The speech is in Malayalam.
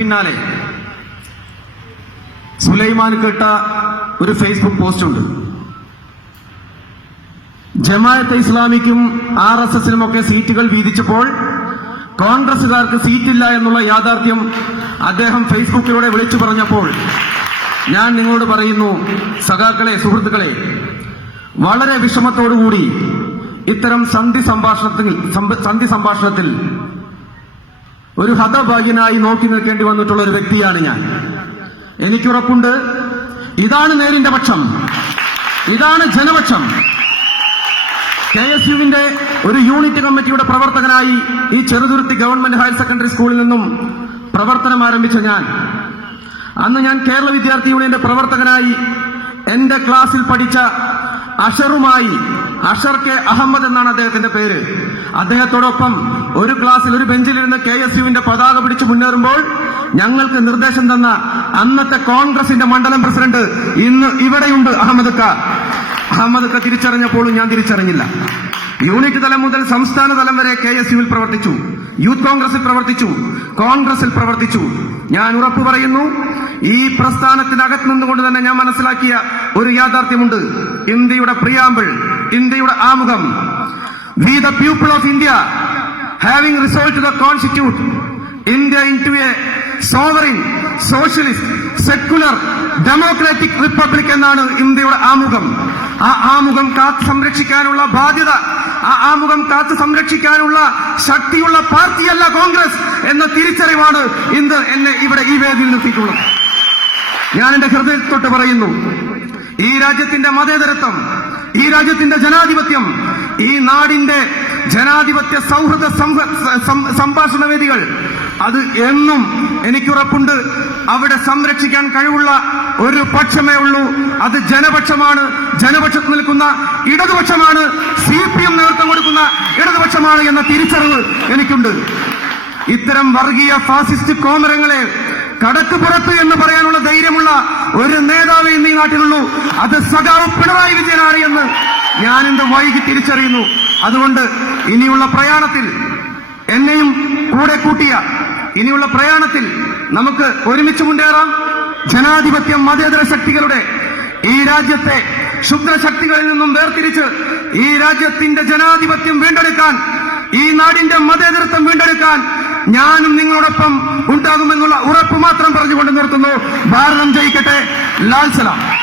പിന്നാലെ സുലൈമാൻ കേട്ട ഒരു ഫേസ്ബുക്ക് പോസ്റ്റ് ഉണ്ട്. ജമാഅത്തെ ഇസ്ലാമിക്കും ആർ എസ് എസിനും ഒക്കെ സീറ്റുകൾ വീതിച്ചപ്പോൾ കോൺഗ്രസുകാർക്ക് സീറ്റില്ല എന്നുള്ള യാഥാർത്ഥ്യം അദ്ദേഹം ഫേസ്ബുക്കിലൂടെ വിളിച്ചു പറഞ്ഞപ്പോൾ ഞാൻ നിങ്ങളോട് പറയുന്നു സഖാക്കളെ സുഹൃത്തുക്കളെ വളരെ വിഷമത്തോടുകൂടി ഇത്തരം സന്ധി സംഭാഷണത്തിൽ സംഭ- സന്ധി സംഭാഷണത്തിൽ ഒരു ഹതഭാഗ്യനായി നോക്കി നിൽക്കേണ്ടി വന്നിട്ടുള്ള ഒരു വ്യക്തിയാണ് ഞാൻ. എനിക്കുറപ്പുണ്ട്. ഇതാണ് നേരിന്റെ പക്ഷം. ഇതാണ് ജനപക്ഷം. കെ എസ് യുവിന്റെ ഒരു യൂണിറ്റ് കമ്മിറ്റിയുടെ പ്രവർത്തകനായി ഈ ചെറുതുരുത്തി ഗവൺമെന്റ് ഹയർ സെക്കൻഡറി സ്കൂളിൽ നിന്നും പ്രവർത്തനം ആരംഭിച്ച ഞാൻ. അന്ന് ഞാൻ കേരള വിദ്യാർത്ഥി യൂണിയന്റെ പ്രവർത്തകനായി എന്റെ ക്ലാസ്സിൽ പഠിച്ച അഷറുമായി അഷർ കെ അഹമ്മദ് എന്നാണ് അദ്ദേഹത്തിന്റെ പേര്. അദ്ദേഹത്തോടൊപ്പം ഒരു ക്ലാസ്സിൽ ഒരു ബെഞ്ചിലിരുന്ന് കെ എസ് യുവിന്റെ പതാക പിടിച്ച് മുന്നേറുമ്പോൾ ഞങ്ങൾക്ക് നിർദ്ദേശം തന്ന അന്നത്തെ കോൺഗ്രസിന്റെ മണ്ഡലം പ്രസിഡന്റ് ഇന്ന് ഇവിടെയുണ്ട് അഹമ്മദ് ക. അഹമ്മദ് ക തിരിച്ചറിഞ്ഞപ്പോഴും ഞാൻ തിരിച്ചറിഞ്ഞില്ല. യൂണിറ്റ് തലം മുതൽ സംസ്ഥാന തലം വരെ കെ എസ് യുവിൽ പ്രവർത്തിച്ചു. യൂത്ത് കോൺഗ്രസിൽ പ്രവർത്തിച്ചു. കോൺഗ്രസിൽ പ്രവർത്തിച്ചു. ഞാൻ ഉറപ്പു പറയുന്നു ഈ പ്രസ്ഥാനത്തിനകത്ത് നിന്നുകൊണ്ട് തന്നെ ഞാൻ മനസ്സിലാക്കിയ ഒരു യാഥാർത്ഥ്യമുണ്ട്. ഇന്ത്യയുടെ പ്രിയാമ്പിൾ. ഇന്ത്യയുടെ ആമുഖം. We the people of India having resolve to the constitute India into a sovereign socialist secular democratic republic എന്നാണ് ഇന്ത്യയുടെ ആമുഖം. ആ ആമുഖം കാത്തു സംരക്ഷിക്കാനുള്ള ബാധ്യത ആ ആമുഖം കാത്തു സംരക്ഷിക്കാനുള്ള ശക്തിയുള്ള പാർട്ടിയല്ല കോൺഗ്രസ് എന്ന തിരിച്ചറിവാണ് ഇന്ന് എന്നെ ഇവിടെ ഈ വേദിയിൽ നിർത്തിയിട്ടുള്ളത് ഞാൻ എന്റെ ഹൃദയത്തൊട്ട് പറയുന്നു ഈ രാജ്യത്തിന്റെ മതേതരത്വം ഈ രാജ്യത്തിന്റെ ജനാധിപത്യം ഈ നാടിന്റെ ജനാധിപത്യ സൗഹൃദ സംഭാഷണ വേദികൾ അത് എന്നും എനിക്കുറപ്പുണ്ട്. അവിടെ സംരക്ഷിക്കാൻ കഴിവുള്ള ഒരു പക്ഷമേ ഉള്ളൂ. അത് ജനപക്ഷമാണ്. ജനപക്ഷത്ത് നിൽക്കുന്ന ഇടതുപക്ഷമാണ്. സി പി എം നേതൃത്വം കൊടുക്കുന്ന ഇടതുപക്ഷമാണ് എന്ന തിരിച്ചറിവ് എനിക്കുണ്ട്. ഇത്തരം വർഗീയ ഫാസിസ്റ്റ് കോമരങ്ങളെ കടക്ക് പുറത്ത് എന്ന് പറയാനുള്ള ധൈര്യമുള്ള ഒരു നേതാവ് ഇന്ന് ഈ നാട്ടിലുള്ളൂ. അത് സഖാവ് പിണറായി വിജയനാണ് എന്ന് ഞാൻ ഇന്ന് വൈകി തിരിച്ചറിയുന്നു. അതുകൊണ്ട് ഇനിയുള്ള പ്രയാണത്തിൽ എന്നെയും കൂടെ കൂട്ടിയ ഇനിയുള്ള പ്രയാണത്തിൽ നമുക്ക് ഒരുമിച്ച് മുന്നേറാം. ജനാധിപത്യ മതേതര ശക്തികളുടെ ഈ രാജ്യത്തെ ശക്തികളിൽ നിന്നും വേർതിരിച്ച് ഈ രാജ്യത്തിന്റെ ജനാധിപത്യം വീണ്ടെടുക്കാൻ ഈ നാടിന്റെ മതേതരത്വം വീണ്ടെടുക്കാൻ ഞാനും നിങ്ങളോടൊപ്പം ഉണ്ടാകുമെന്നുള്ള ഉറപ്പ് മാത്രം പറഞ്ഞുകൊണ്ട് നിർത്തുന്നു. ഭാരതം ജയിക്കട്ടെ. ലാൽ സലാം.